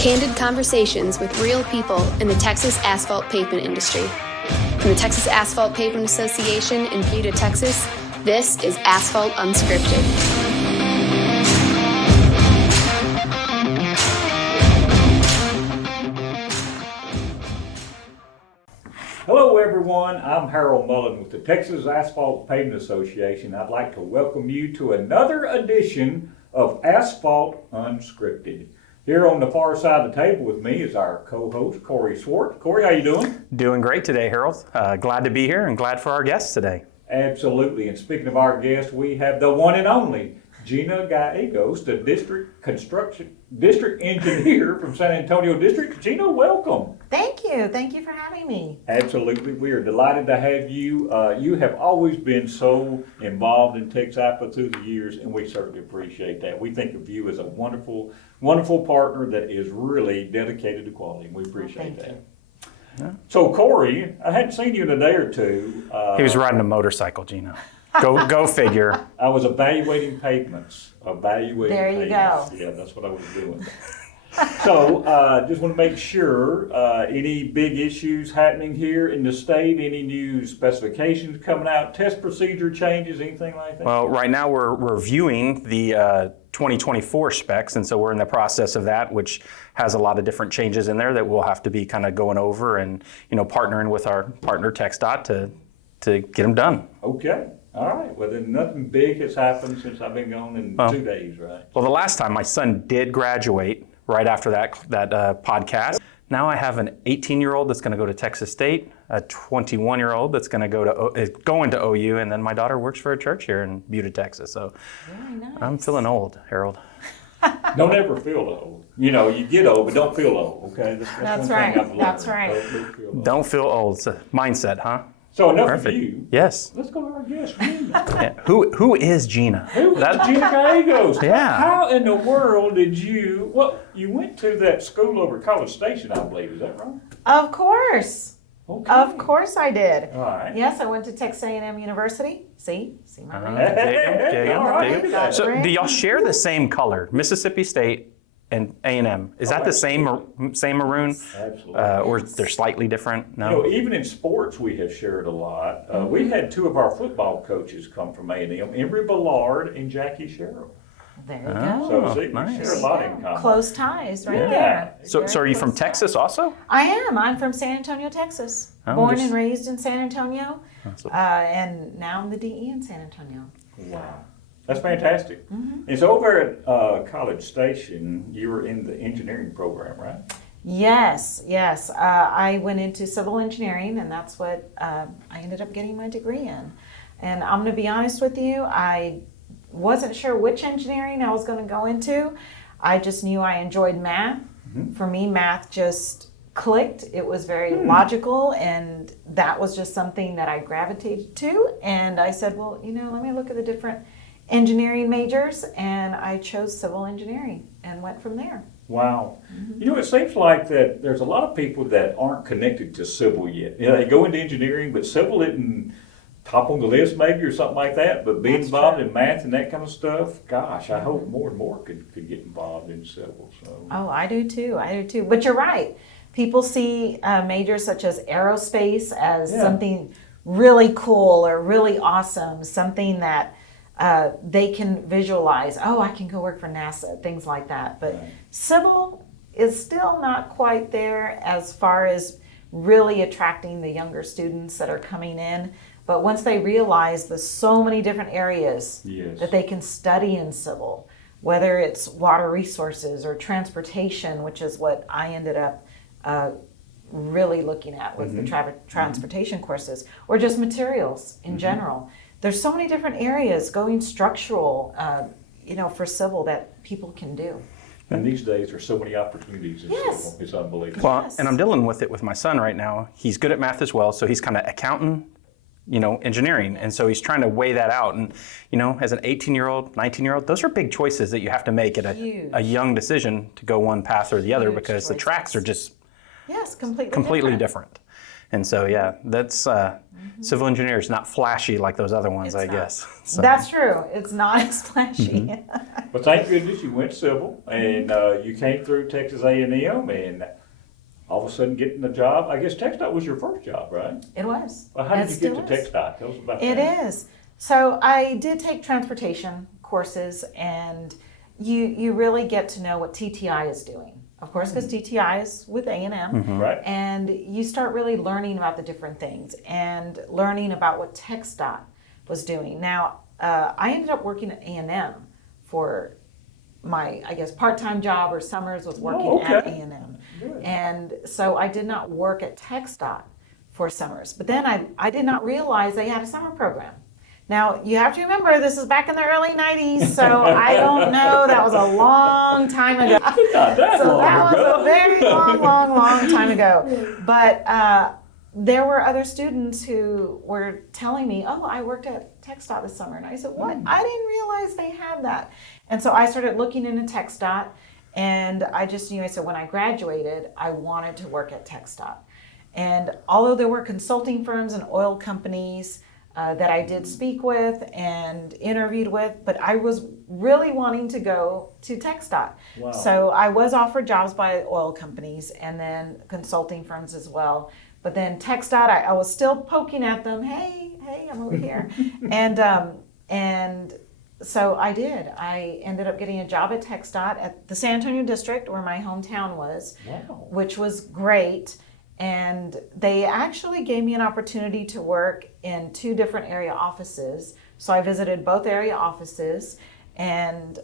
Candid conversations with real people in the Texas asphalt pavement industry. From the Texas Asphalt Pavement Association in Buda, Texas, this is Asphalt Unscripted. Hello everyone, I'm Harold Mullen with the Texas Asphalt Pavement Association. I'd like to welcome you to another edition of Asphalt Unscripted. Here on the far side of the table with me is our co-host, Corey Swart. Corey, how you doing? Doing great today, Harold. Glad to be here and glad for our guests today. Absolutely, and speaking of our guests, we have the one and only Gina Gallegos, the District Engineer from San Antonio District. Gina, welcome. Thank you. Thank you for having me. Absolutely. We are delighted to have you. You have always been so involved in TxDOT through the years, and we certainly appreciate that. We think of you as a wonderful, wonderful partner that is really dedicated to quality, and we appreciate that. Yeah. So, Corey, I hadn't seen you in a day or two. He was riding a motorcycle, Gina. Go figure. I was evaluating pavements. There you go. Yeah, that's what I was doing. So, just want to make sure, any big issues happening here in the state, any new specifications coming out, test procedure changes, anything like that? Well, right now we're reviewing the 2024 specs, and so we're in the process of that, which has a lot of different changes in there that we'll have to be kind of going over and, partnering with our partner TxDOT to get them done. Okay. All right. Well, then nothing big has happened since I've been gone in 2 days, right? Well, the last time my son did graduate right after that podcast. Now I have an 18-year-old that's going to go to Texas State, a 21-year-old that's going to is going to OU, and then my daughter works for a church here in Buda, Texas. So Very nice. I'm feeling old, Harold. Don't ever feel old. You get old, but don't feel old, okay? That's one right. thing I've learned. That's right. Don't feel old. It's a mindset, huh? So enough Perfect. of you. Yes. Let's go to our guest, Gina. Yeah. Who is Gina? Who is Gina Gallegos? Yeah. How in the world did you went to that school over College Station, I believe. Is that right? Of course. Okay. Of course I did. All right. Yes, I went to Texas A&M University. See my ring? All right. So do y'all share the same color? Mississippi State and A&M. Is that the same maroon? Absolutely. Or they're slightly different? No? Even in sports, we have shared a lot. We had two of our football coaches come from A&M, Emory Ballard and Jackie Sherrill. There you go. So see, nice. we share a lot in common. Close ties right Yeah. there. So are you Very from close Texas also? I am. I'm from San Antonio, Texas. Oh, Born and raised in San Antonio. Awesome. And now I'm the DE in San Antonio. Wow. That's fantastic. Mm-hmm. And so over at College Station, you were in the engineering program, right? Yes. I went into civil engineering, and that's what I ended up getting my degree in. And I'm going to be honest with you, I wasn't sure which engineering I was going to go into. I just knew I enjoyed math. Mm-hmm. For me, math just clicked. It was very logical, and that was just something that I gravitated to. And I said, well, let me look at the different engineering majors, and I chose civil engineering and went from there. Wow. Mm-hmm. It seems like that there's a lot of people that aren't connected to civil yet. They go into engineering, but civil isn't top on the list maybe or something like that. But being involved in math and that kind of stuff, gosh, I hope more and more could get involved in civil. So. Oh, I do too. But you're right. People see majors such as aerospace as something really cool or really awesome, something that they can visualize. Oh, I can go work for NASA, things like that. But civil is still not quite there as far as really attracting the younger students that are coming in. But once they realize there's so many different areas that they can study in civil, whether it's water resources or transportation, which is what I ended up really looking at with the transportation courses, or just materials in general. There's so many different areas going structural, for civil that people can do. And these days there's so many opportunities in civil. It's unbelievable. Well, and I'm dealing with it with my son right now. He's good at math as well, so he's kind of accountant, engineering. And so he's trying to weigh that out. And, as an 18-year-old, 19-year-old, those are big choices that you have to make at a young decision to go one path or the other because the tracks are just completely different. And so, yeah, that's civil engineer is not flashy like those other ones, I guess. So, That's true. It's not as flashy. But thank goodness you went civil and you came through Texas A&M and all of a sudden getting a job. I guess TxDOT was your first job, right? It was. Well, how did It you get to still is. TxDOT? Tell us about It that. is. So I did take transportation courses, and you really get to know what TTI is doing. Of course, because TTI is with A&M. Right. And you start really learning about the different things and learning about what TxDOT was doing. Now, I ended up working at A&M for my, I guess, part-time job, or summers was working at A&M. Good. And so I did not work at TxDOT for summers. But then I did not realize they had a summer program. Now, you have to remember, this is back in the early 90s, so I don't know, that was a long time ago. Not that So long that ago. was a very long time ago. But there were other students who were telling me, oh, I worked at TxDOT this summer. And I said, what? I didn't realize they had that. And so I started looking into TxDOT, and I just knew, I said, when I graduated, I wanted to work at TxDOT. And although there were consulting firms and oil companies that I did speak with and interviewed with, but I was really wanting to go to TxDOT. Wow. So I was offered jobs by oil companies and then consulting firms as well. But then TxDOT, I was still poking at them. Hey, I'm over here. And so I did. I ended up getting a job at TxDOT at the San Antonio district, where my hometown was, Wow. which was great. And they actually gave me an opportunity to work in 2 different area offices. So I visited both area offices and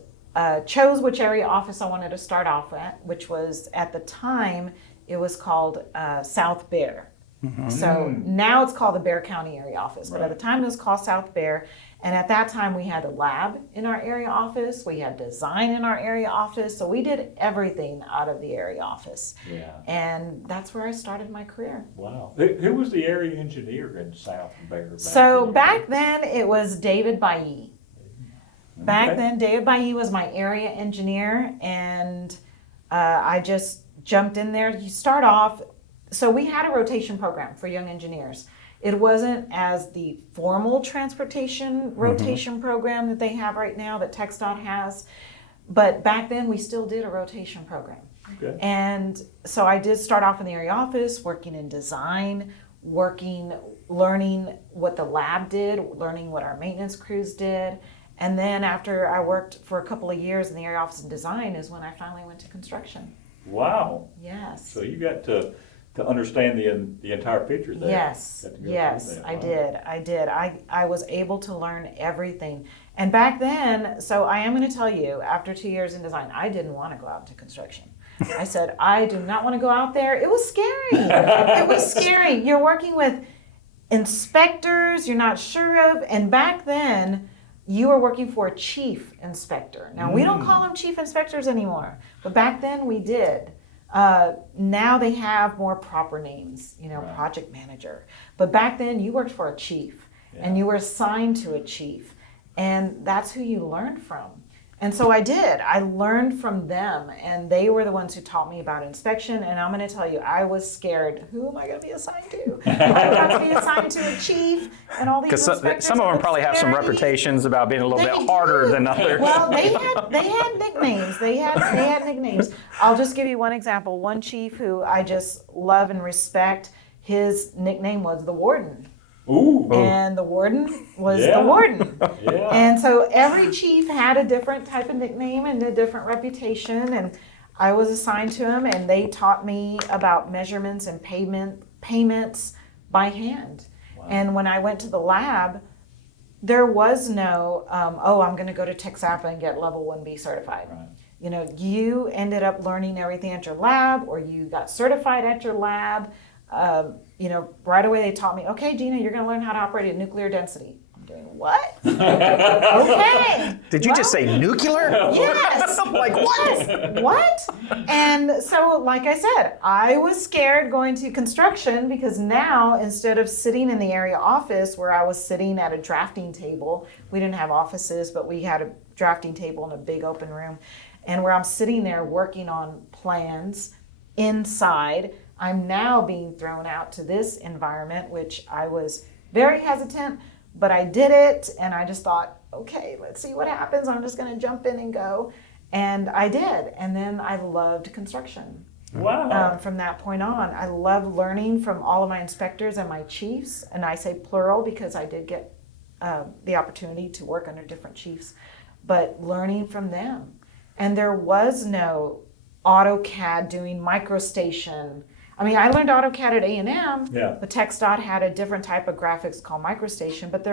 chose which area office I wanted to start off at, which was, at the time, it was called South Bear. So now it's called the Bear County area office, but at the time it was called South Bear. And at that time we had a lab in our area office, we had design in our area office, so we did everything out of the area office. Yeah. And that's where I started my career. Wow. Who was the area engineer in South Bear? So back then it was David Bailly. Back Okay. then David Bailly was my area engineer, and I just jumped in there. You start off, so we had a rotation program for young engineers. It wasn't as the formal transportation rotation program that they have right now, that TxDOT has, but back then we still did a rotation program. Okay. And so I did start off in the area office, working in design, learning what the lab did, learning what our maintenance crews did. And then after I worked for a couple of years in the area office in design is when I finally went to construction. Wow. Yes. So you got to understand the entire picture there. Yes, Got to go yes, through that. I Wow. did. I was able to learn everything. And back then, so I am going to tell you, after 2 years in design, I didn't want to go out to construction. I said, I do not want to go out there. It was scary. It was scary. You're working with inspectors you're not sure of. And back then, you were working for a chief inspector. Now, we don't call them chief inspectors anymore, but back then we did. Now they have more proper names, Right. project manager. But back then you worked for a chief, and you were assigned to a chief, and that's who you learned from. And so I did. I learned from them, and they were the ones who taught me about inspection. And I'm going to tell you, I was scared. Who am I going to be assigned to? I'm about to be assigned to a chief and all these Because inspectors. some of them probably have some Scary. reputations about being a little They bit harder do. than others. Well, they had nicknames. They had nicknames. I'll just give you one example. One chief who I just love and respect, his nickname was the Warden. Ooh. And the warden was Yeah. the warden. Yeah. And so every chief had a different type of nickname and a different reputation. And I was assigned to him, and they taught me about measurements and payments by hand. Wow. And when I went to the lab, there was no, I'm going to go to TxAPA and get level 1B certified. Right. You ended up learning everything at your lab, or you got certified at your lab. Right away they taught me, okay, Gina, you're going to learn how to operate at nuclear density. I'm doing what? Okay. Did you just say nuclear? Yes. I'm like, what? Yes. What? And so, like I said, I was scared going to construction, because now, instead of sitting in the area office where I was sitting at a drafting table, we didn't have offices, but we had a drafting table in a big open room, and where I'm sitting there working on plans inside, I'm now being thrown out to this environment, which I was very hesitant, but I did it, and I just thought, okay, let's see what happens. I'm just going to jump in and go. And I did. And then I loved construction. Wow. From that point on, I love learning from all of my inspectors and my chiefs. And I say plural because I did get the opportunity to work under different chiefs, but learning from them. And there was no AutoCAD doing MicroStation. I mean, I learned AutoCAD at A&M, but TxDOT had a different type of graphics called MicroStation, but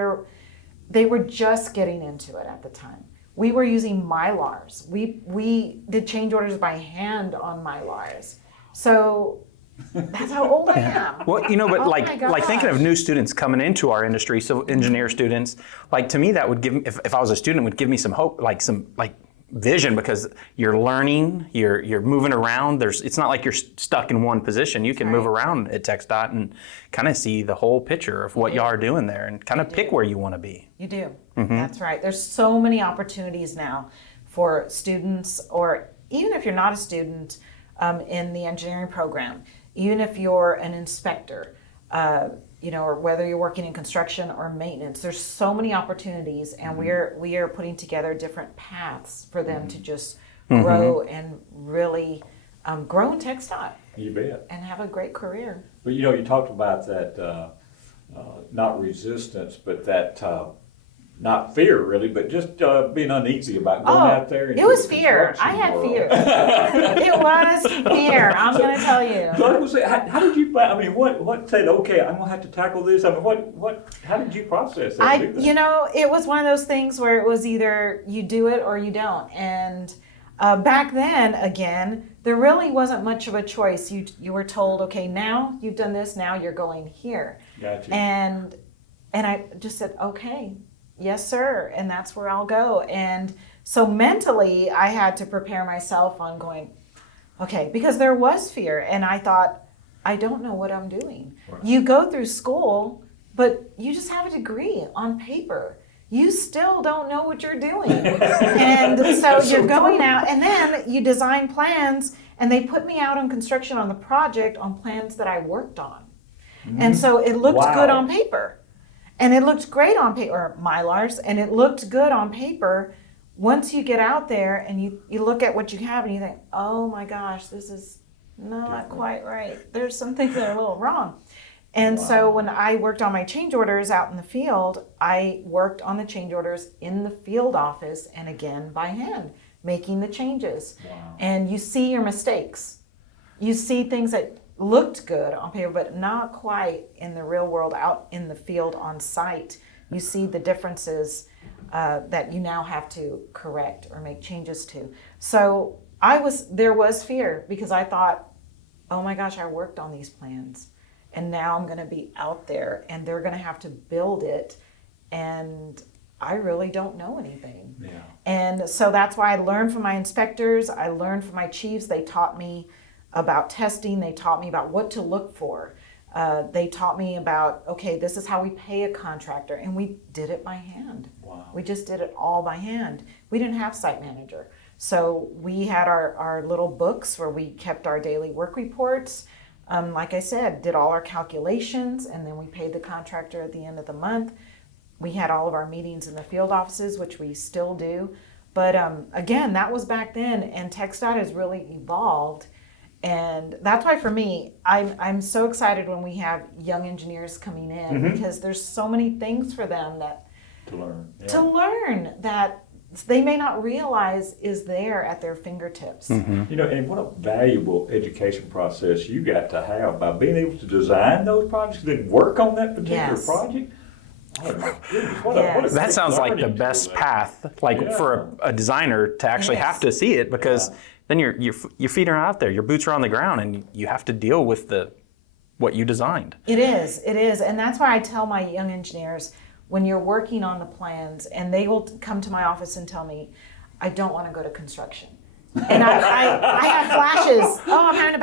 they were just getting into it at the time. We were using Mylars. We did change orders by hand on Mylars. So that's how old I am. Well, but Oh like my thinking of gosh. new students coming into our industry, civil engineer students, like to me that would give me, if I was a student, would give me some hope, like some vision, because you're learning, you're moving around. It's not like you're stuck in one position. You can move around at TxDOT and kind of see the whole picture of what y'all are doing there and kind of pick where you want to be. You do. That's right. There's so many opportunities now for students, or even if you're not a student in the engineering program, even if you're an inspector, or whether you're working in construction or maintenance, there's so many opportunities, and we are putting together different paths for them to just grow and really grow in TxDOT. You bet. And have a great career. But you talked about that, not resistance, but that, not fear really, but just being uneasy about going out there. And It was fear. I had fear. It was fear. I'm going to tell you. So I was saying, how did you? I mean, what said? Okay, I'm gonna have to tackle this. I mean, how did you process that? It was one of those things where it was either you do it or you don't. And back then, again, there really wasn't much of a choice. You were told, okay, now you've done this. Now you're going here. Gotcha. And I just said, okay. Yes, sir, and that's where I'll go. And so mentally, I had to prepare myself on going, okay, because there was fear, and I thought, I don't know what I'm doing. Right. You go through school, but you just have a degree on paper. You still don't know what you're doing. And so you're going out, and then you design plans, and they put me out on construction on the project on plans that I worked on. And so it looked good on paper. And it looked great on paper, or Mylars, and it looked good on paper. Once you get out there and you look at what you have and you think, oh my gosh, this is not quite right. There's some things that are a little wrong. And so when I worked on my change orders out in the field, I worked on the change orders in the field office and again by hand, making the changes. Wow. And you see your mistakes. You see things that looked good on paper, but not quite in the real world, out in the field on site. You see the differences that you now have to correct or make changes to. So there was fear because I thought, oh my gosh, I worked on these plans and now I'm going to be out there and they're going to have to build it and I really don't know anything. Yeah. And so that's why I learned from my inspectors. I learned from my chiefs. They taught me about testing. They taught me about what to look for. They taught me about, okay, this is how we pay a contractor. And we did it by hand. Wow. We just did it all by hand. We didn't have site manager. So we had our little books where we kept our daily work reports. Like I said, did all our calculations, and then we paid the contractor at the end of the month. We had all of our meetings in the field offices, which we still do. But again, that was back then, and TxDOT has really evolved. And that's why for me, I'm so excited when we have young engineers coming in because there's so many things for them to learn that they may not realize is there at their fingertips. Mm-hmm. And what a valuable education process you got to have by being able to design those projects, then work on that particular project. Oh my goodness, that sounds like the best path, for a designer to actually have to see it, because then your feet are out there, your boots are on the ground, and you have to deal with what you designed. It is, and that's why I tell my young engineers, when you're working on the plans, and they will come to my office and tell me, I don't want to go to construction. And I have flashes. Oh, I'm having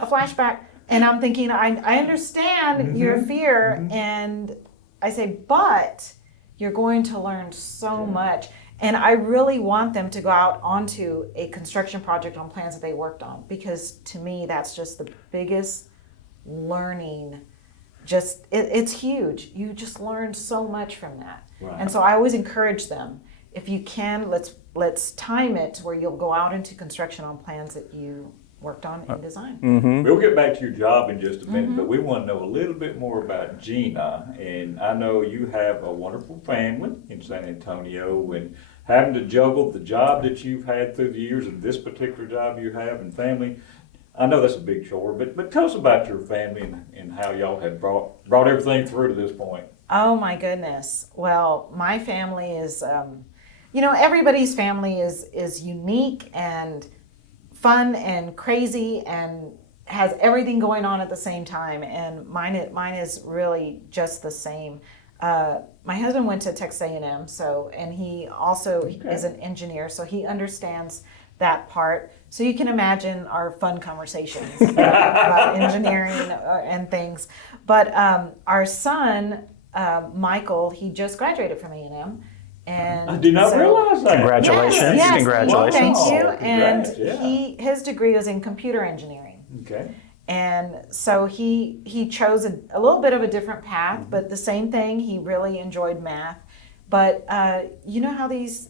a flashback. And I'm thinking, I understand your fear. And I say, but you're going to learn so much. And I really want them to go out onto a construction project on plans that they worked on, because to me, that's just the biggest learning. It's huge. You just learn so much from that. Right. And so I always encourage them, if you can, let's time it to where you'll go out into construction on plans that you worked on and designed. We'll get back to your job in just a minute, but we want to know a little bit more about Gina. And I know you have a wonderful family in San Antonio, and having to juggle the job that you've had through the years and this particular job you have and family. I know that's a big chore, but tell us about your family and how y'all have brought everything through to this point. Oh my goodness. Well, my family is, everybody's family is unique and fun and crazy and has everything going on at the same time. And mine is really just the same. My husband went to Texas A&M, and he also is an engineer, so he understands that part. So you can imagine our fun conversations about engineering and things. But our son, Michael, he just graduated from A&M. And I did not realize that. Congratulations. Yes, Congratulations. Thank you. Congrats, And yeah. his degree is in computer engineering. Okay. And so he chose a little bit of a different path, but the same thing. He really enjoyed math. But you know how these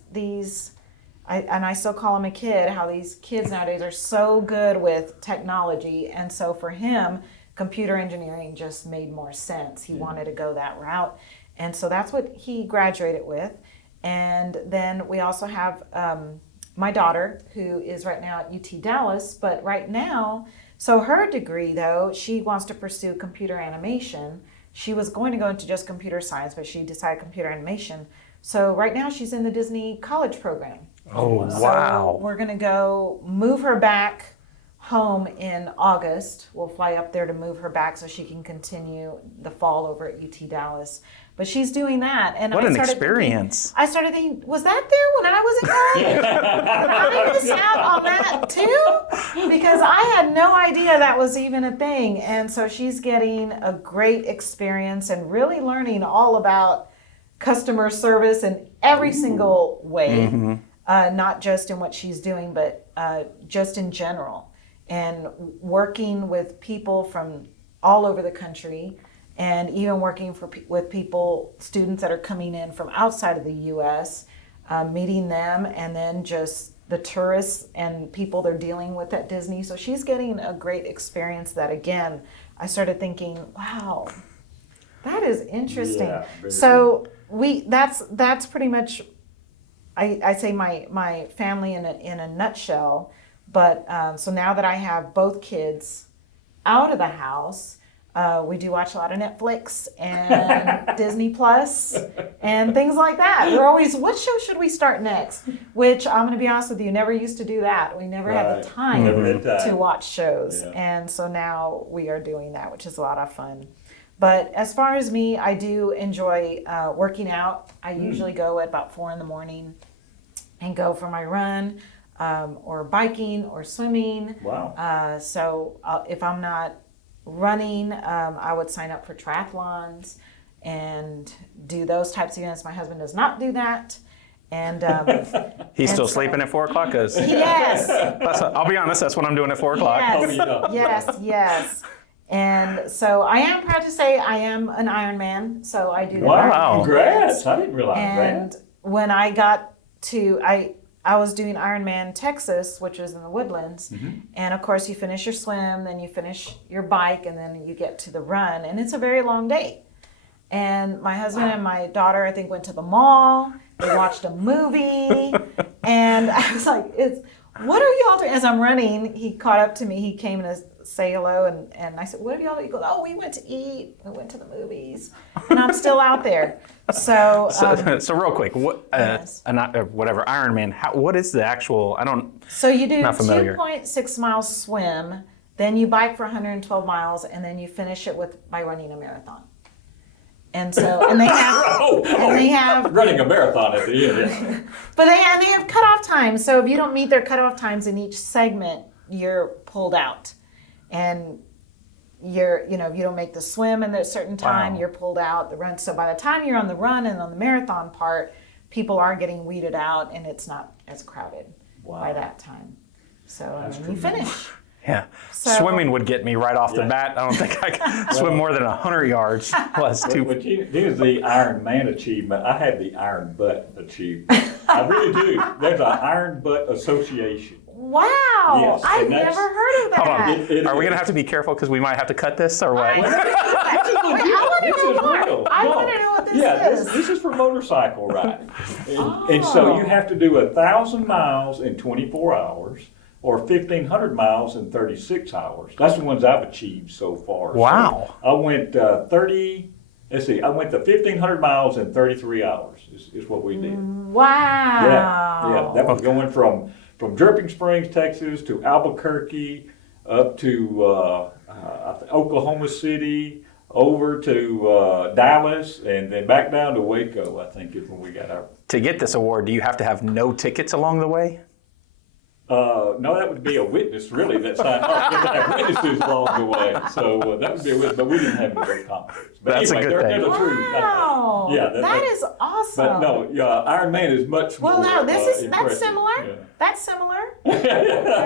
I still call him a kid, how these kids nowadays are so good with technology. And so for him, computer engineering just made more sense. He wanted to go that route. And so that's what he graduated with. And then we also have my daughter, who is right now at UT Dallas, but right now, so her degree though, she wants to pursue computer animation. She was going to go into just computer science, but she decided computer animation. So right now she's in the Disney college program. Oh, So wow. we're gonna go move her back home in August. We'll fly up there to move her back so she can continue the fall over at UT Dallas. But she's doing that, and What I an started experience. I started thinking, was that there when I was in college? Did I miss out on that too? Because I had no idea that was even a thing. And so she's getting a great experience and really learning all about customer service in every single way, not just in what she's doing, but just in general. And working with people from all over the country, and even working with people, students that are coming in from outside of the U.S., meeting them, and then just the tourists and people they're dealing with at Disney. So she's getting a great experience that, again, I started thinking, wow, that is interesting. Yeah, so that's pretty much, I say my family in a nutshell. But so now that I have both kids out of the house, we do watch a lot of Netflix and Disney Plus and things like that. We're always, what show should we start next? Which I'm going to be honest with you, never used to do that. We never had the time to watch shows. Yeah. And so now we are doing that, which is a lot of fun. But as far as me, I do enjoy working out. I usually go at about 4 a.m. and go for my run, or biking or swimming. Wow. So if I'm not running, I would sign up for triathlons and do those types of events. My husband does not do that. And He's still sleeping at 4 o'clock? yes, I'll be honest, that's what I'm doing at 4 o'clock. yes. And so I am proud to say I am an Ironman. So I do. Wow. the Congrats. I didn't realize And that. when I got to, I was doing Ironman Texas, which was in the Woodlands. And of course you finish your swim, then you finish your bike, and then you get to the run. And it's a very long day. And my husband and my daughter, I think, went to the mall. They watched a movie. And I was like, what are y'all doing? As I'm running, he caught up to me. He came to say hello. And I said, what have y'all doing? He goes, oh, we went to eat. We went to the movies. And I'm still out there. So real quick, whatever Ironman, what is the actual? So you do not familiar. 2.6 miles swim, then you bike for 112 miles, and then you finish it by running a marathon. And so, and they have running a marathon at the end. Yeah. But they have cutoff times. So if you don't meet their cutoff times in each segment, you're pulled out, and if you don't make the swim in a certain time, you're pulled out the run. So by the time you're on the run and on the marathon part, people are getting weeded out and it's not as crowded by that time. So and then you finish. Yeah, So- swimming would get me right off the bat. I don't think I can swim more than 100 yards. Plus two. But here's the Iron Man achievement. I had the Iron Butt achievement. I really do. There's an Iron Butt Association. Wow, Yes, I've and that's- never heard of that. Hold on. It Are we is. going to have to be careful because we might have to cut this or what? I want This to is know more. real. I No. want to know what this Yeah, is. this is for motorcycle riding. And so you have to do 1,000 miles in 24 hours or 1,500 miles in 36 hours. That's the ones I've achieved so far. Wow. So I went I went to 1,500 miles in 33 hours is what we did. Wow. Yeah, that was going from Dripping Springs, Texas to Albuquerque, up to Oklahoma City, over to Dallas, and then back down to Waco, I think is when we got our... To get this award, do you have to have no tickets along the way? No, that would be a witness, really, that signed up. You have to have witnesses along the way. So that would be a witness, but we didn't have any great confidence. But That's a anyway, good thing. There's a truth. Wow. Yeah, that is awesome. But no, Iron Man is much more Well, no, that's impressive. similar. Yeah. That's similar. There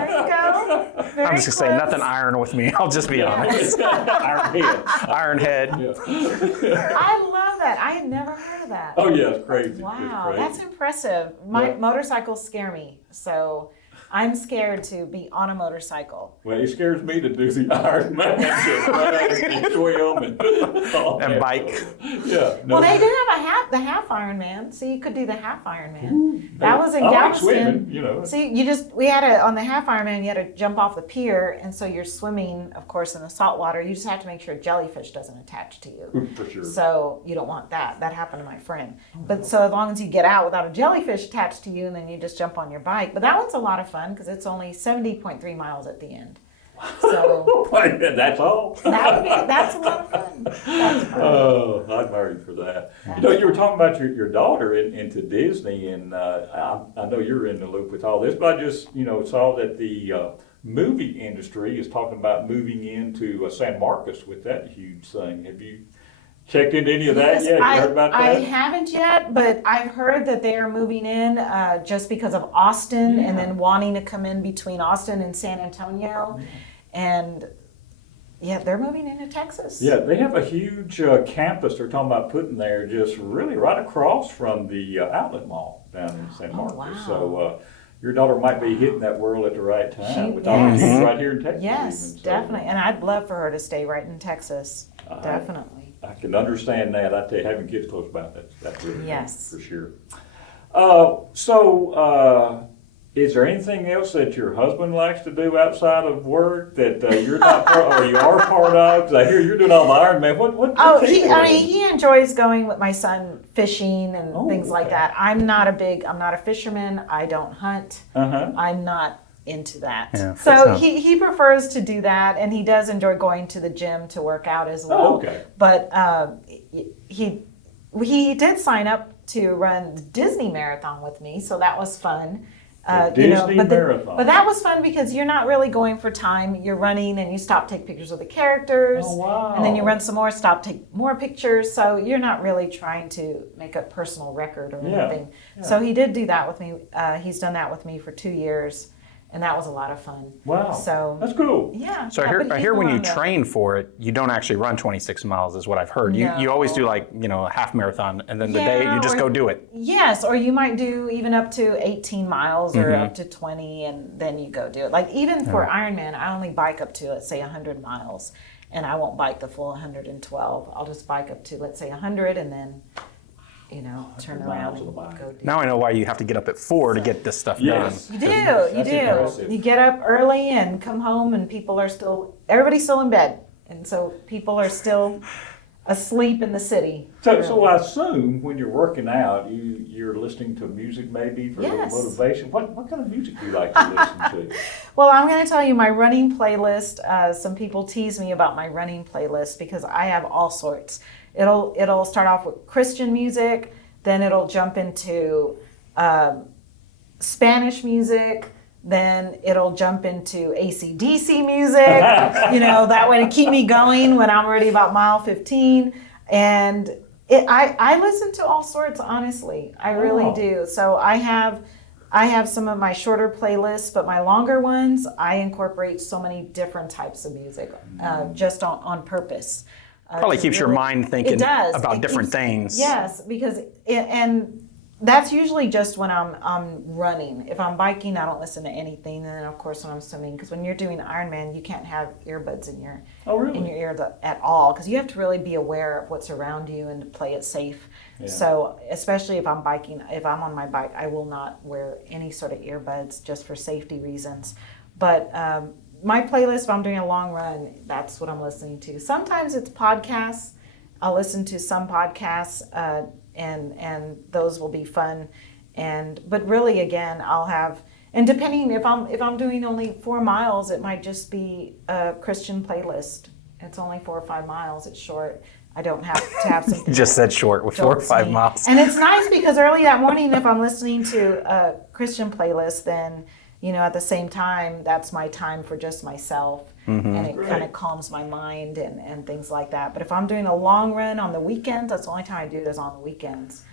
you go. Very I'm just going to say close. nothing iron with me. I'll just be honest. Iron Head. Iron head. Yeah. I love that. I had never heard of that. Oh, yeah, it's crazy. Wow, It's crazy. that's impressive. My Yeah. motorcycles scare me, so I'm scared to be on a motorcycle. Well, it scares me to do the Iron Man, to ride and swim and all And that. bike. Yeah. No. Well, they do have the half Ironman, so you could do the half Ironman. That was in I like Galveston. swimming, you know. See, we had on the half Ironman, you had to jump off the pier, and so you're swimming, of course, in the salt water. You just have to make sure a jellyfish doesn't attach to you. For sure. So you don't want that. That happened to my friend. But so as long as you get out without a jellyfish attached to you, and then you just jump on your bike. But that one's a lot of fun because it's only 70.3 miles at the end. So That's all. that's a lot of fun. That's fun. Oh, I'm married for that. You know, you were talking about your daughter into Disney, and I know you're in the loop with all this, but I just, saw that the movie industry is talking about moving into San Marcos with that huge thing. Have you checked into any of that yet? You heard about that? I haven't yet, but I've heard that they are moving in just because of Austin and then wanting to come in between Austin and San Antonio. And yeah, they're moving into Texas. Yeah, they have a huge campus they're talking about putting there, just really right across from the outlet mall down in San Marcos. wow. So your daughter might be hitting that world at the right time She- with opportunities yes. right here in Texas. Yes, even. So, definitely. And I'd love for her to stay right in Texas. Definitely. I can understand that. I tell you, having kids close by, that's really Yes. for sure. Is there anything else that your husband likes to do outside of work that you're not part, or you are part of? 'Cause I hear you're doing all the Ironman. What? Oh, what's he doing? he enjoys going with my son fishing and Oh, things like okay. that. I'm not a fisherman. I don't hunt. Uh-huh. I'm not into that. Yeah, So so- he prefers to do that, and he does enjoy going to the gym to work out as well. Oh, okay. But he did sign up to run the Disney Marathon with me, so that was fun. Disney Marathon. But that was fun because you're not really going for time. You're running and you stop, take pictures of the characters. Oh, wow. And then you run some more, stop, take more pictures. So you're not really trying to make a personal record or Yeah, anything. yeah. So he did do that with me. He's done that with me for 2 years. And that was a lot of fun. Wow. So That's cool. yeah. So yeah, but I he's hear when you on the- train for it, you don't actually run 26 miles, is what I've heard. No. You always do like, a half marathon, and then the day Yeah, you just or- go do it. Yes, or you might do even up to 18 miles or Mm-hmm. up to 20, and then you go do it. Like even for Ironman, I only bike up to, let's say, 100 miles, and I won't bike the full 112. I'll just bike up to, let's say, 100, and then, turn 100 around miles and on the bike. go do Now I know why you have to get up at 4 to get this stuff Yes. You done. do, you That's do. impressive. You get up early and come home, and everybody's still in bed, and so people are still asleep in the city. So I assume when you're working out, you're listening to music maybe for a Yes. little motivation. What kind of music do you like to listen to? Well, I'm going to tell you my running playlist. Some people tease me about my running playlist because I have all sorts. It'll start off with Christian music, then it'll jump into Spanish music, then it'll jump into AC/DC music. That way to keep me going when I'm already about mile 15. And I listen to all sorts, honestly. I really do. So I have some of my shorter playlists, but my longer ones, I incorporate so many different types of music, just on purpose. Probably keeps your mind thinking about different things. Yes, because and that's usually just when I'm running. If I'm biking, I don't listen to anything. And then of course when I'm swimming, because when you're doing Ironman, you can't have earbuds in your ear at all, because you have to really be aware of what's around you and to play it safe. Yeah. So especially if I'm biking, if I'm on my bike, I will not wear any sort of earbuds just for safety reasons. But my playlist, if I'm doing a long run, that's what I'm listening to. Sometimes it's podcasts. I'll listen to some podcasts. And those will be fun, but really again I'll have, and depending if I'm doing only 4 miles, it might just be a Christian playlist. It's only 4 or 5 miles. It's short. I don't have to have something. Just said short with 4 or 5 miles. And it's nice because early that morning, if I'm listening to a Christian playlist, then at the same time, that's my time for just myself. Mm-hmm. And it kind of calms my mind and things like that. But if I'm doing a long run on the weekends, that's the only time I do it is on the weekends,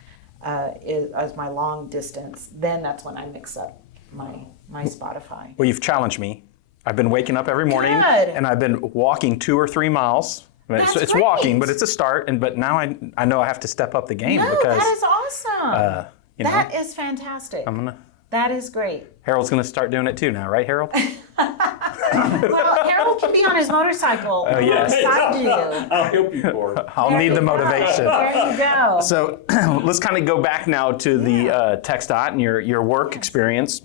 as my long distance. Then that's when I mix up my Spotify. Well, you've challenged me. I've been waking up every morning and I've been walking 2 or 3 miles. It's great. Walking, but it's a start. But now I know I have to step up the game. No, because that is awesome. That is fantastic. That is great. Harold's going to start doing it too now, right, Harold? Well, Harold can be on his motorcycle. Oh, yes. Beside you. I'll help you for it. I'll need the motivation. There you go. So let's kind of go back now to the TxDOT and your work experience.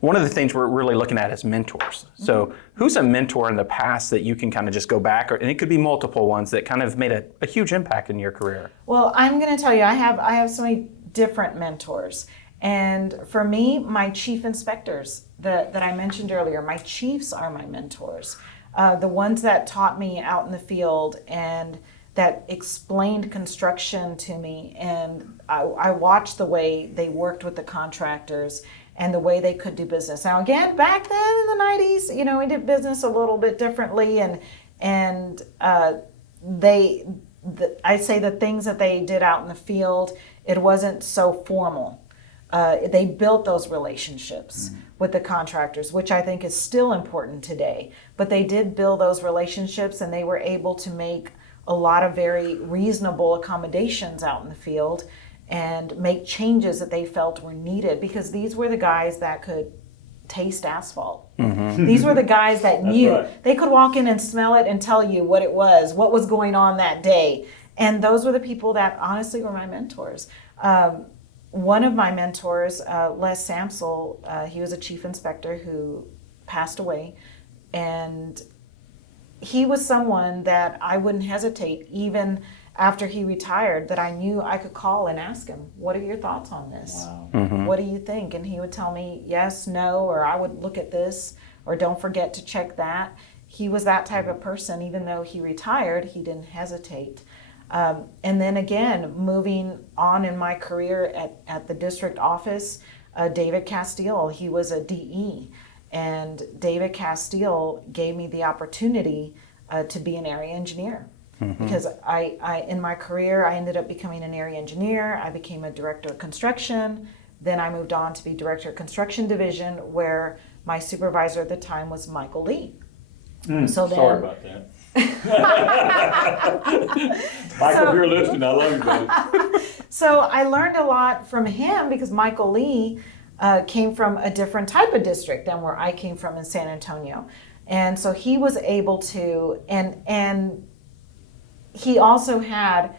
One of the things we're really looking at is mentors. So who's a mentor in the past that you can kind of just go back, and it could be multiple ones that kind of made a huge impact in your career? Well, I'm going to tell you, I have so many different mentors. And for me, my chief inspectors that I mentioned earlier, my chiefs are my mentors. The ones that taught me out in the field and that explained construction to me. And I watched the way they worked with the contractors and the way they could do business. Now, again, back then in the 90s, we did business a little bit differently. And I say the things that they did out in the field, it wasn't so formal. They built those relationships with the contractors, which I think is still important today. But they did build those relationships, and they were able to make a lot of very reasonable accommodations out in the field and make changes that they felt were needed, because these were the guys that could taste asphalt. Mm-hmm. These were the guys that knew. Right. They could walk in and smell it and tell you what it was, what was going on that day. And those were the people that honestly were my mentors. One of my mentors, Les Samsel, he was a chief inspector who passed away. And he was someone that I wouldn't hesitate, even after he retired, that I knew I could call and ask him, what are your thoughts on this? Wow. Mm-hmm. What do you think? And he would tell me yes, no, or I would look at this, or don't forget to check that. He was that type of person. Even though he retired, he didn't hesitate. And then again, moving on in my career at the district office, David Castile, he was a DE. And David Castile gave me the opportunity to be an area engineer. Mm-hmm. Because I in my career, I ended up becoming an area engineer. I became a director of construction. Then I moved on to be director of construction division, where my supervisor at the time was Michael Lee. So then, sorry about that. Michael, if you're listening, I love you, buddy. So I learned a lot from him, because Michael Lee came from a different type of district than where I came from in San Antonio. And so he was able to, and he also had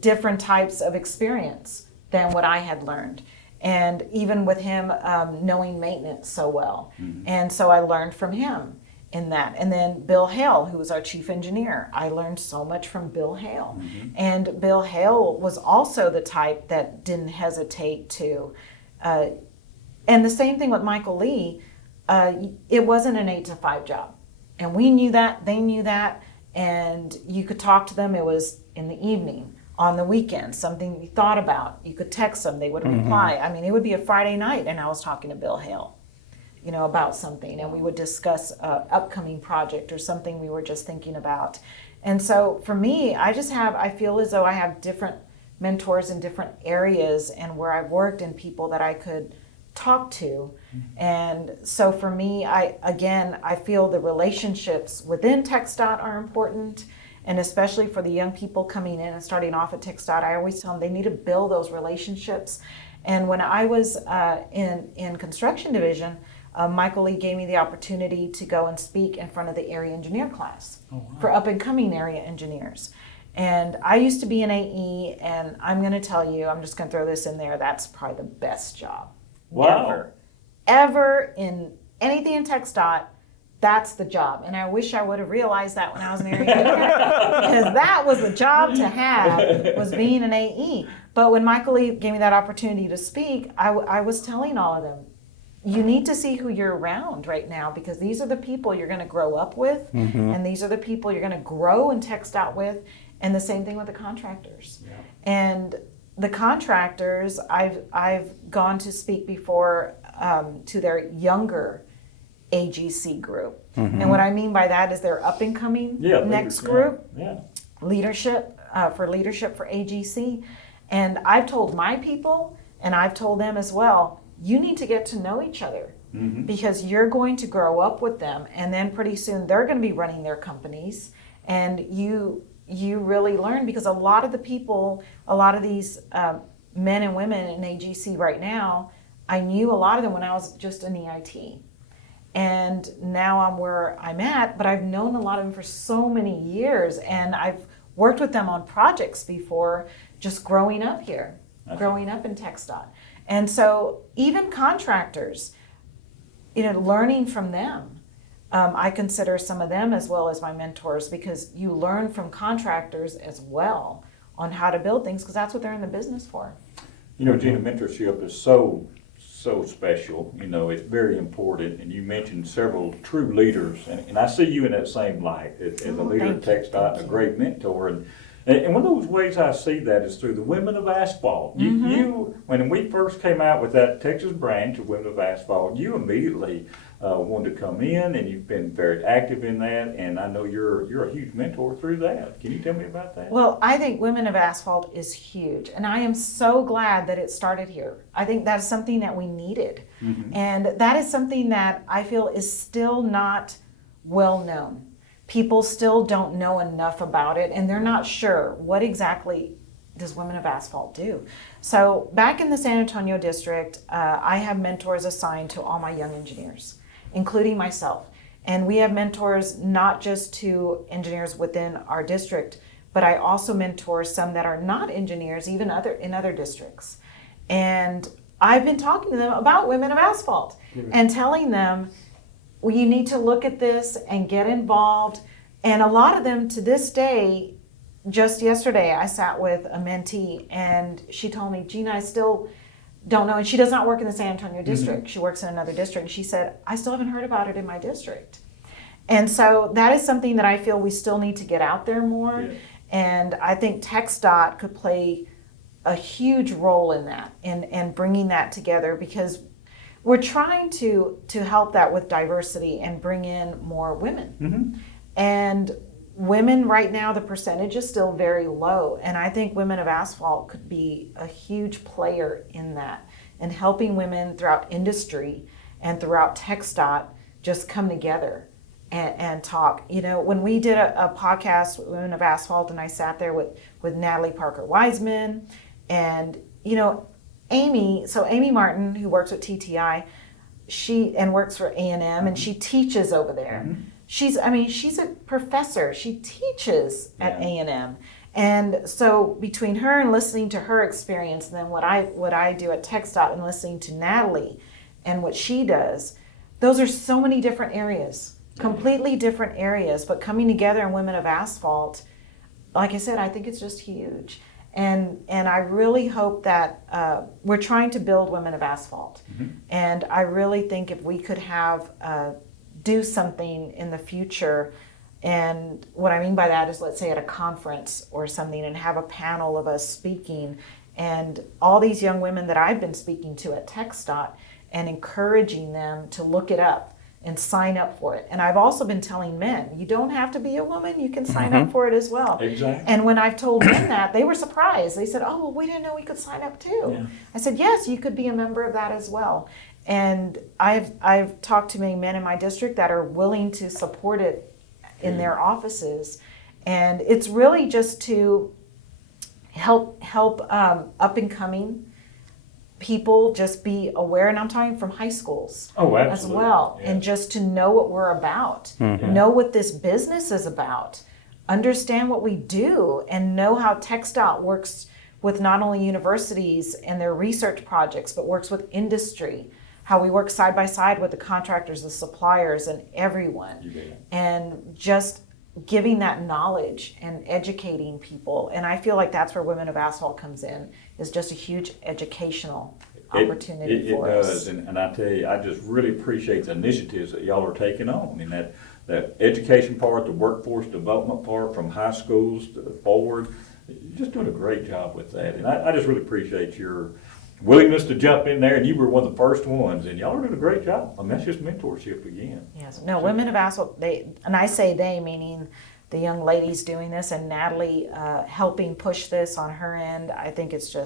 different types of experience than what I had learned. And even with him knowing maintenance so well. Mm-hmm. And so I learned from him in that. And then Bill Hale, who was our chief engineer, I learned so much from Bill Hale. Mm-hmm. And Bill Hale was also the type that didn't hesitate to, and the same thing with Michael Lee, it wasn't an 8-to-5 job. And we knew that, they knew that, and you could talk to them, it was in the evening, on the weekend, something you thought about, you could text them, they would reply. I mean, it would be a Friday night and I was talking to Bill Hale, about something, and we would discuss an upcoming project or something we were just thinking about. And so for me, I feel as though I have different mentors in different areas and where I've worked and people that I could talk to. And so for me, I feel the relationships within TxDOT are important. And especially for the young people coming in and starting off at TxDOT, I always tell them they need to build those relationships. And when I was in construction division, Michael Lee gave me the opportunity to go and speak in front of the area engineer class for up and coming area engineers. And I used to be an AE, and I'm going to tell you, I'm just going to throw this in there, that's probably the best job ever in anything in TxDOT. That's the job. And I wish I would have realized that when I was an area engineer, because that was the job to have, was being an AE. But when Michael Lee gave me that opportunity to speak, I was telling all of them, you need to see who you're around right now, because these are the people you're going to grow up with, and these are the people you're going to grow in TxDOT with, and the same thing with the contractors. Yeah. And the contractors, I've gone to speak before to their younger AGC group. And what I mean by that is their up and coming next group, leadership for AGC. And I've told my people, and I've told them as well, you need to get to know each other, because you're going to grow up with them, and then pretty soon they're going to be running their companies, and you really learn, because a lot of these men and women in AGC right now, I knew a lot of them when I was just an EIT. And now I'm where I'm at, but I've known a lot of them for so many years, and I've worked with them on projects before, just growing up here, growing up in TxDOT. And so even contractors, learning from them, I consider some of them as well as my mentors, because you learn from contractors as well on how to build things, because that's what they're in the business for. Gina, mentorship is so special. It's very important. And you mentioned several true leaders, and I see you in that same light as a leader at TxDOT and a great mentor. And one of those ways I see that is through the Women of Asphalt. When we first came out with that Texas branch of Women of Asphalt, you immediately wanted to come in, and you've been very active in that. And I know you're a huge mentor through that. Can you tell me about that? Well, I think Women of Asphalt is huge, and I am so glad that it started here. I think that's something that we needed, and that is something that I feel is still not well known. People still don't know enough about it, and they're not sure what exactly does Women of Asphalt do. So back in the San Antonio district, I have mentors assigned to all my young engineers, including myself. And we have mentors not just to engineers within our district, but I also mentor some that are not engineers, even in other districts. And I've been talking to them about Women of Asphalt and telling them, well, you need to look at this and get involved. And a lot of them to this day, just yesterday, I sat with a mentee, and she told me, Gina, I still don't know. And she does not work in the San Antonio district. She works in another district. And she said, I still haven't heard about it in my district. And so that is something that I feel we still need to get out there more. Yeah. And I think TxDOT could play a huge role in that, and bringing that together, because we're trying to help that with diversity and bring in more women. And women right now, the percentage is still very low. And I think Women of Asphalt could be a huge player in that, and helping women throughout industry and throughout TxDOT just come together and talk. When we did a podcast with Women of Asphalt, and I sat there with Natalie Parker Wiseman and, Amy Martin, who works with TTI, she works for A&M, and she teaches over there. She's a professor. She teaches at A&M. And so between her and listening to her experience, and then what I do at TxDOT and listening to Natalie and what she does, those are so many different areas, completely different areas, but coming together in Women of Asphalt, like I said, I think it's just huge. And I really hope that we're trying to build Women of Asphalt. And I really think if we could have do something in the future, and what I mean by that is, let's say at a conference or something, and have a panel of us speaking, and all these young women that I've been speaking to at TxDOT, and encouraging them to look it up and sign up for it. And I've also been telling men, you don't have to be a woman, you can sign up for it as well. Exactly. And when I've told men that, they were surprised. They said, oh, well, we didn't know we could sign up too. Yeah. I said, yes, you could be a member of that as well. And I've talked to many men in my district that are willing to support it in their offices. And it's really just to help up and coming people just be aware, and I'm talking from high schools as well, Yeah. and just to know what we're about, know what this business is about, understand what we do, and know how TxDOT works with not only universities and their research projects, but works with industry, how we work side by side with the contractors, the suppliers, and everyone. You bet. And just giving that knowledge and educating people. And I feel like that's where Women of Asphalt comes in, is just a huge educational opportunity for us. It does, and I tell you, I just really appreciate the initiatives that y'all are taking on. I mean, that education part, the workforce development part from high schools forward, you're just doing a great job with that. And I just really appreciate your willingness to jump in there, and you were one of the first ones, and y'all are doing a great job. I mean, that's just mentorship again. Yes. No, Women of Asphalt, and I say they, meaning the young ladies doing this, and Natalie helping push this on her end. I think it's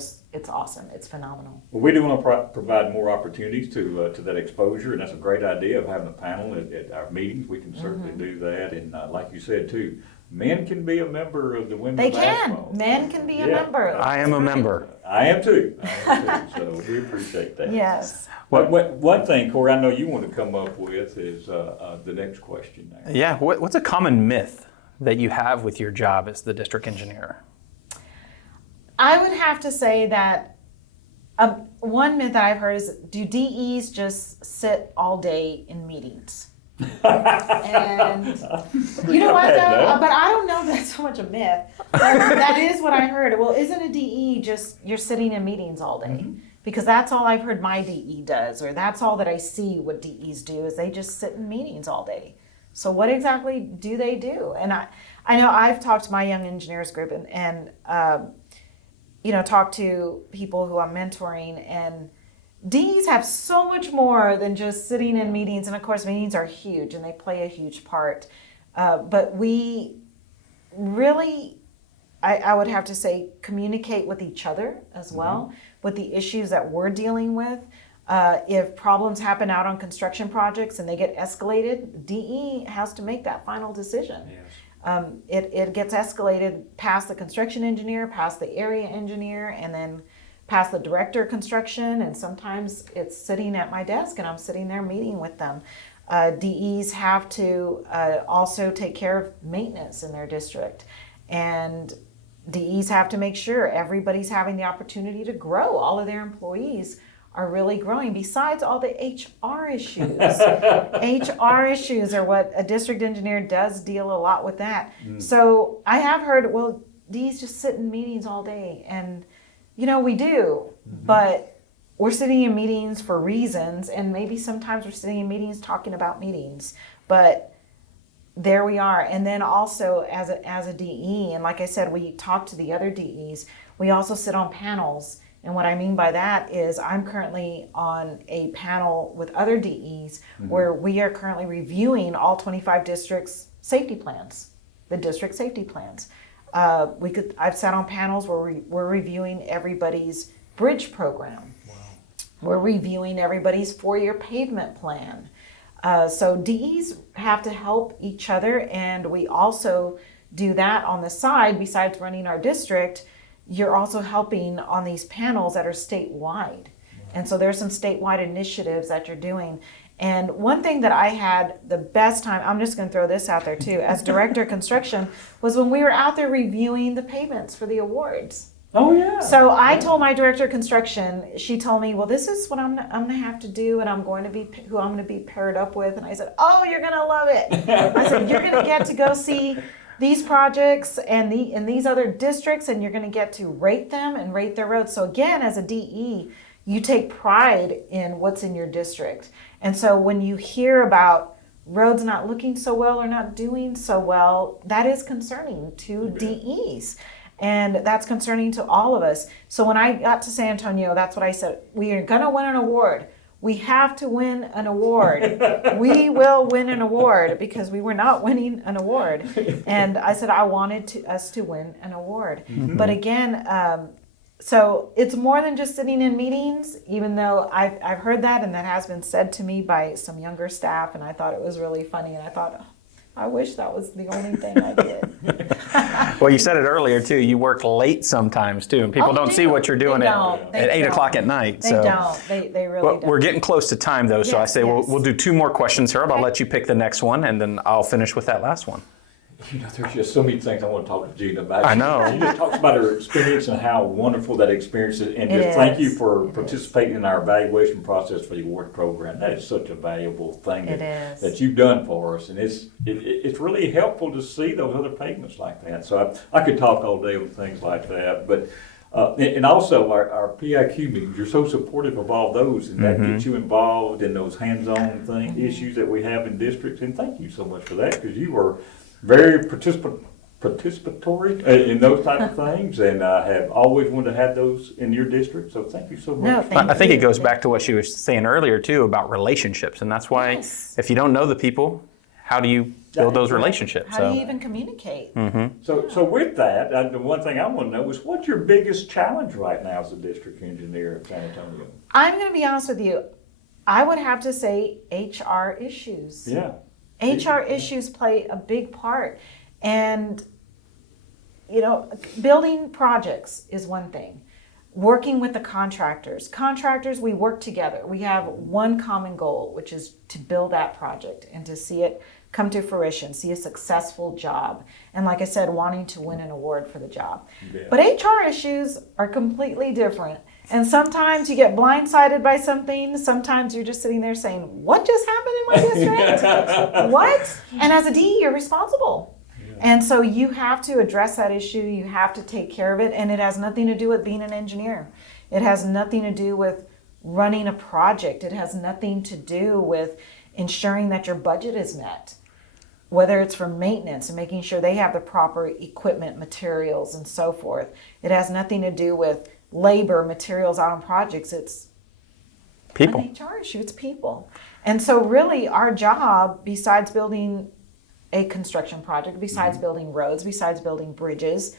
awesome. It's phenomenal. Well, we do want to provide more opportunities to that exposure, and that's a great idea of having a panel at our meetings. We can certainly do that, and like you said too, men can be a member of the Women They of can. Asphalt. Men can be a Yeah. member. I am a member. I am too. So we appreciate that. Yes. One thing, Corey, I know you want to come up with is the next question there. Yeah, what's a common myth that you have with your job as the district engineer? I would have to say that one myth that I've heard is, do DEs just sit all day in meetings? And you know what though? But I don't know if that's so much a myth. That is what I heard. Well, isn't a DE just you're sitting in meetings all day? Because that's all I've heard my DE does, or that's all that I see what DEs do, is they just sit in meetings all day. So what exactly do they do? And I know I've talked to my young engineers group and talked to people who I'm mentoring, and DEs have so much more than just sitting in meetings. And of course, meetings are huge and they play a huge part. But we really, I would have to say, communicate with each other as well, with the issues that we're dealing with. If problems happen out on construction projects and they get escalated, DE has to make that final decision. Yes. It gets escalated past the construction engineer, past the area engineer, and then past the director of construction. And sometimes it's sitting at my desk and I'm sitting there meeting with them. DEs have to also take care of maintenance in their district. And DEs have to make sure everybody's having the opportunity to grow. All of their employees are really growing, besides all the HR issues. HR issues are what a district engineer does, deal a lot with that. So I have heard, well, DEs just sit in meetings all day. And we do, but we're sitting in meetings for reasons, and maybe sometimes we're sitting in meetings talking about meetings, but there we are. And then also as a DE, and like I said, we talk to the other DEs, we also sit on panels. And what I mean by that is I'm currently on a panel with other DEs where we are currently reviewing all 25 districts' safety plans, the district safety plans. I've sat on panels where we're reviewing everybody's bridge program. Wow. We're reviewing everybody's 4-year pavement plan. So DEs have to help each other, and we also do that on the side. Besides running our district, you're also helping on these panels that are statewide. And so there's some statewide initiatives that you're doing. And one thing that I had the best time, I'm just going to throw this out there too, as director of construction, was when we were out there reviewing the pavements for the awards. Oh yeah. So I told my director of construction, she told me, well, this is what I'm going to have to do, and I'm going to be who I'm going to be paired up with. And I said, oh, you're going to love it. I said, you're going to get to go see these projects and these other districts, and you're going to get to rate them and rate their roads. So again, as a DE, you take pride in what's in your district. And so when you hear about roads not looking so well or not doing so well, that is concerning to DEs. And that's concerning to all of us. So when I got to San Antonio, that's what I said. We are going to win an award. we have to win an award. We will win an award, because we were not winning an award. And I said I wanted us to win an award. But again, so it's more than just sitting in meetings, even though I've heard that, and that has been said to me by some younger staff, and I thought it was really funny, and I thought, oh, I wish that was the only thing I did. Well, you said it earlier too. You work late sometimes too, and people don't see what you're doing at 8 o'clock at night. They don't. They really don't. We're getting close to time though, so I say Yes. we'll do 2 more questions, Harold. I'll let you pick the next one, and then I'll finish with that last one. You know, there's just so many things I want to talk to Gina about. I know. She just talks about her experience and how wonderful that experience is. And It just thank you is. for It participating in our evaluation process for the award program. That is such a valuable thing It is. that you've done for us. And it's really helpful to see those other pavements like that. So I could talk all day on things like that. But and also our PIQ meetings, you're so supportive of all those, and that gets you involved in those hands-on issues that we have in districts. And thank you so much for that, because you were very participatory in those type of things, and have always wanted to have those in your district. So thank you so much. No, thank I think you. it goes back to what she was saying earlier too about relationships, and that's why Yes. if you don't know the people, how do you build those relationships? How do you even communicate? So with that, the one thing I want to know is, what's your biggest challenge right now as a district engineer of San Antonio? I'm going to be honest with you. I would have to say HR issues. Yeah. HR issues play a big part. And, you know, building projects is one thing. Working with the contractors. Contractors, we work together. We have one common goal, which is to build that project and to see it come to fruition, see a successful job. And like I said, wanting to win an award for the job. Yeah. But HR issues are completely different. And sometimes you get blindsided by something. Sometimes you're just sitting there saying, what just happened in my district? What? And as a DE, you're responsible. And so you have to address that issue. You have to take care of it. And it has nothing to do with being an engineer. It has nothing to do with running a project. It has nothing to do with ensuring that your budget is met, whether it's for maintenance and making sure they have the proper equipment, materials, and so forth. It has nothing to do with labor, materials out on projects. It's People. an HR issue. It's people. And so really our job, besides building a construction project, besides building roads, besides building bridges,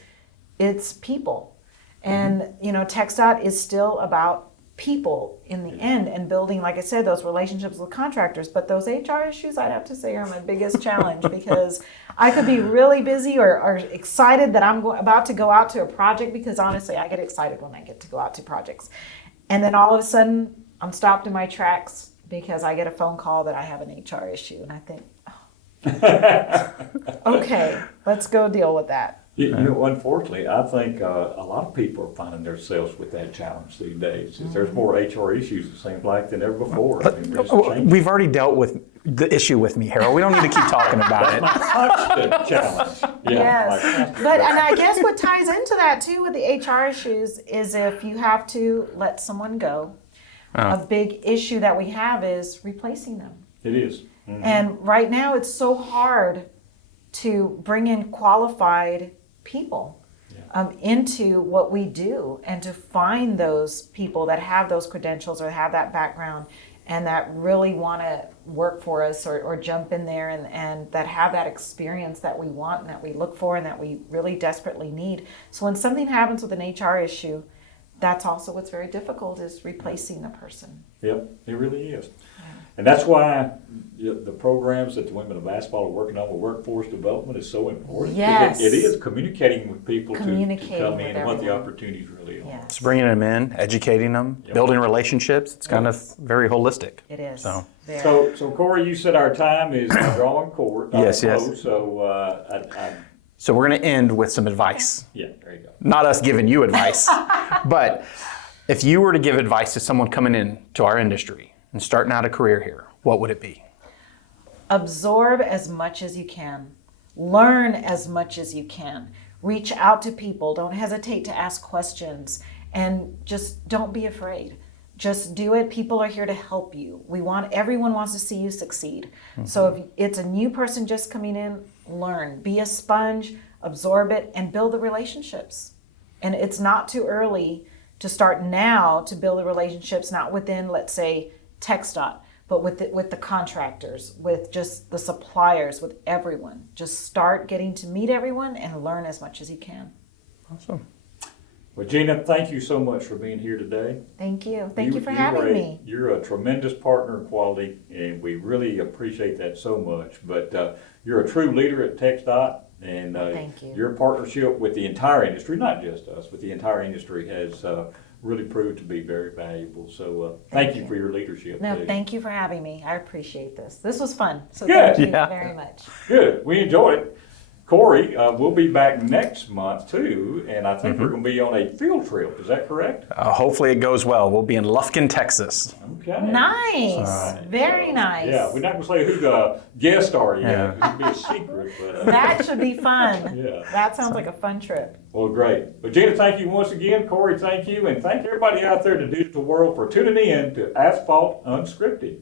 it's people. And, you know, TxDOT is still about people in the end, and building, like I said, those relationships with contractors. But those HR issues, I'd have to say, are my biggest challenge, because I could be really busy or excited that I'm about to go out to a project, because honestly, I get excited when I get to go out to projects. And then all of a sudden, I'm stopped in my tracks because I get a phone call that I have an HR issue. And I think, okay, let's go deal with that. You know, unfortunately, I think a lot of people are finding themselves with that challenge these days. There's more HR issues, it seems like, than ever before. I mean, there's a change. We've already dealt with the issue with me, Harold. We don't need to keep talking about it. Constant challenge. Yeah, like Yes. constant But, and I guess what ties into that too with the HR issues is if you have to let someone go, a big issue that we have is replacing them. It is. And right now it's so hard to bring in qualified people into what we do, and to find those people that have those credentials or have that background and that really want to work for us or jump in there and that have that experience that we want and that we look for and that we really desperately need. So when something happens with an HR issue, that's also what's very difficult, is replacing the person. Yep, it really is. And that's why the programs that the Women of Asphalt are working on with workforce development is so important. 'Cause Yes. It is communicating with people to Communicating come with in and what the everyone. opportunities really are. Yes, It's bringing them in, educating them, Yep. building relationships. It's kind of very holistic. it is. So. Very. So Corey, you said our time is drawing court. Yes, yes. Close, so So we're going to end with some advice. yeah, there you go. Not us giving you advice, but if you were to give advice to someone coming in to our industry and starting out a career here, what would it be? Absorb as much as you can. Learn as much as you can. Reach out to people. Don't hesitate to ask questions. And just don't be afraid. Just do it. People are here to help you. Everyone wants to see you succeed. So if it's a new person just coming in, learn. Be a sponge, absorb it, and build the relationships. And it's not too early to start now to build the relationships, not within, let's say, TxDOT, but with the contractors, with just the suppliers, with everyone. Just start getting to meet everyone and learn as much as you can. Awesome. Well, Gina, thank you so much for being here today. Thank you. Thank you for having me. You're a tremendous partner in quality, and we really appreciate that so much. But you're a true leader at TxDOT, and Thank you. Your partnership with the entire industry, not just us, but the entire industry has really proved to be very valuable. So thank you for your leadership. No, too. thank you for having me. I appreciate this. This was fun. So Good. thank you Yeah. very much. Good. We enjoyed it. Corey, we'll be back next month too, and I think we're going to be on a field trip. Is that correct? Hopefully it goes well. We'll be in Lufkin, Texas. Okay. Nice. Very nice. Yeah, we're not going to say who the guests are yet. Yeah. It'll be a secret. But, That should be fun. Yeah. That sounds like a fun trip. Well, great. But Gina, thank you once again. Corey, thank you. And thank everybody out there in the digital world for tuning in to Asphalt Unscripted.